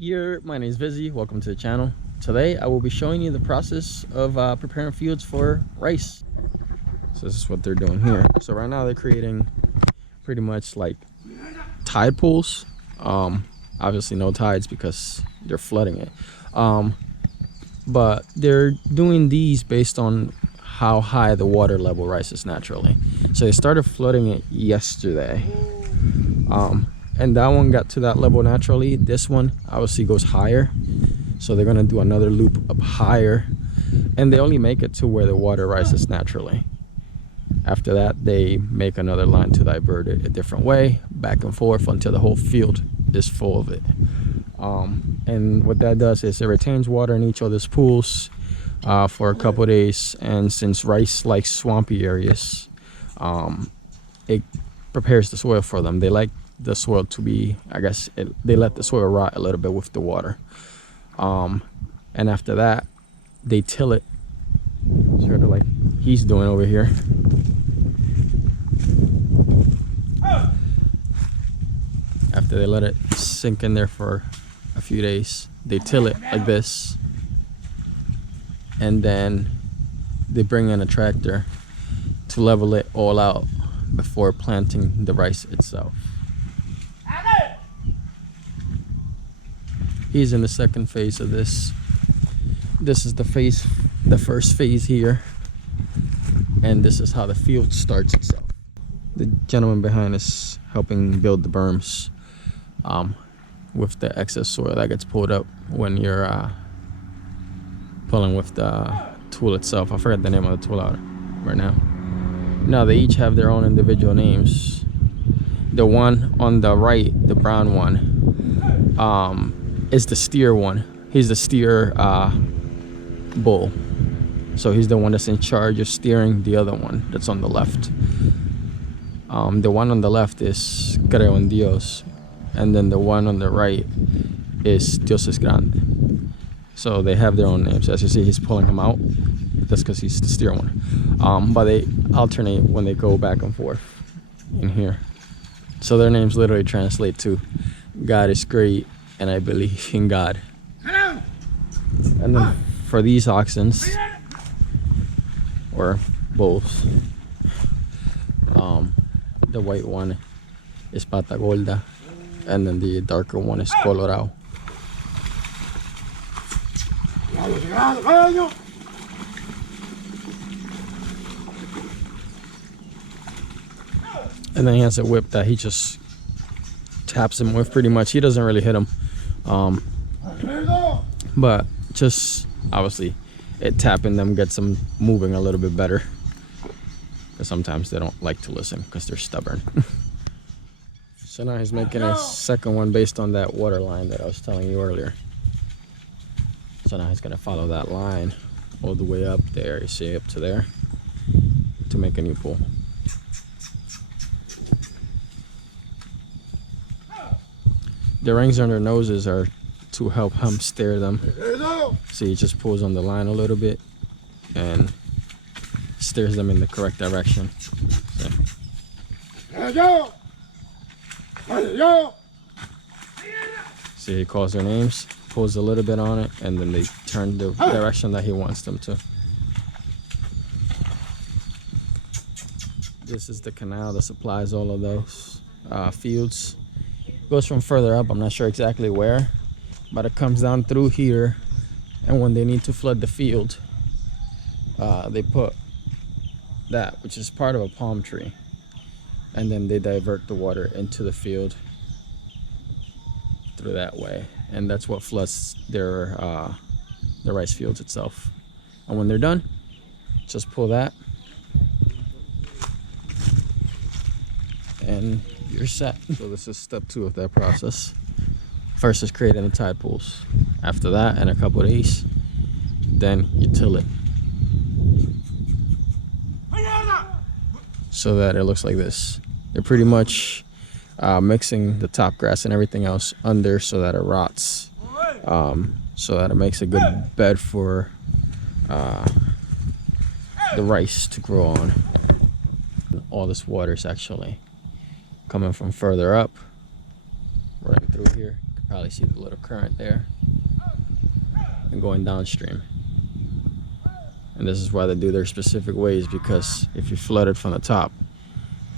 My name is Vizzy. Welcome to the channel. Today I will be showing you the process of preparing fields for rice. So this is what they're doing here. So right now they're creating pretty much like tide pools. Obviously no tides because they're flooding it. But they're doing these based on how high the water level rises naturally. So they started flooding it yesterday. And that one got to that level naturally. This one obviously goes higher, so they're gonna do another loop up higher, and they only make it to where the water rises naturally. After that, they make another line to divert it a different way, back and forth until the whole field is full of it. And what that does is it retains water in each of these pools for a couple of days. And since rice likes swampy areas, it prepares the soil for them. They like the soil to be, they let the soil rot a little bit with the water. And after that, they till it, sort of like he's doing over here. After they let it sink in there for a few days, they till it like this, and then they bring in a tractor to level it all out before planting the rice itself. He's in the second phase of this. This is the first phase here, and this is how the field starts itself. The gentleman behind is helping build the berms with the excess soil that gets pulled up when you're pulling with the tool itself. I forgot the name of the tool out right now. Now they each have their own individual names. The one on the right, the brown one, is the steer one. He's the steer bull. So he's the one that's in charge of steering the other one that's on the left. The one on the left is Creo en Dios, and then the one on the right is Dios es Grande. So they have their own names. As you see, he's pulling him out. That's because he's the steer one. But they alternate when they go back and forth in here. So their names literally translate to God is great and I believe in God. And then for these oxens or bulls, the white one is Pata Gorda, and then the darker one is Colorado. And then he has a whip that he just taps him with pretty much. He doesn't really hit him. But just obviously it tapping them gets them moving a little bit better. Because sometimes they don't like to listen because they're stubborn. So now he's making a second one based on that water line that I was telling you earlier. So now he's going to follow that line all the way up there, you see, up to there, to make a new pool. The rings on their noses are to help him steer them. See, he just pulls on the line a little bit and steers them in the correct direction. See, he calls their names, pulls a little bit on it, and then they turn the direction that he wants them to. This is the canal that supplies all of those fields. It goes from further up, I'm not sure exactly where, but it comes down through here, and when they need to flood the field, they put that, which is part of a palm tree, and then they divert the water into the field through that way, and that's what floods their the rice fields itself. And when they're done, just pull that and you're set. So this is step 2 of that process. First is creating the tide pools. After that, in a couple of days, then you till it so that it looks like this. They're pretty much mixing the top grass and everything else under so that it rots, so that it makes a good bed for the rice to grow on. All this water is actually coming from further up, running through here, Probably see the little current there and going downstream. And this is why they do their specific ways, because if you flood it from the top,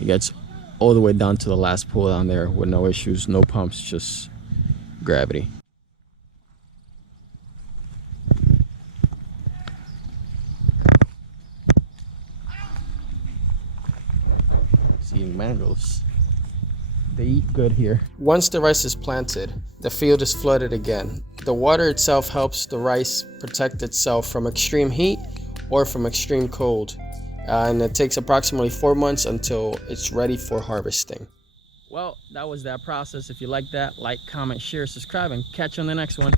it gets all the way down to the last pool down there with no issues, no pumps, just gravity. Seeing mangroves. They eat good here. Once the rice is planted, the field is flooded again. The water itself helps the rice protect itself from extreme heat or from extreme cold. And it takes approximately 4 months until it's ready for harvesting. Well, that was that process. If you like that, like, comment, share, subscribe, and catch you on the next one.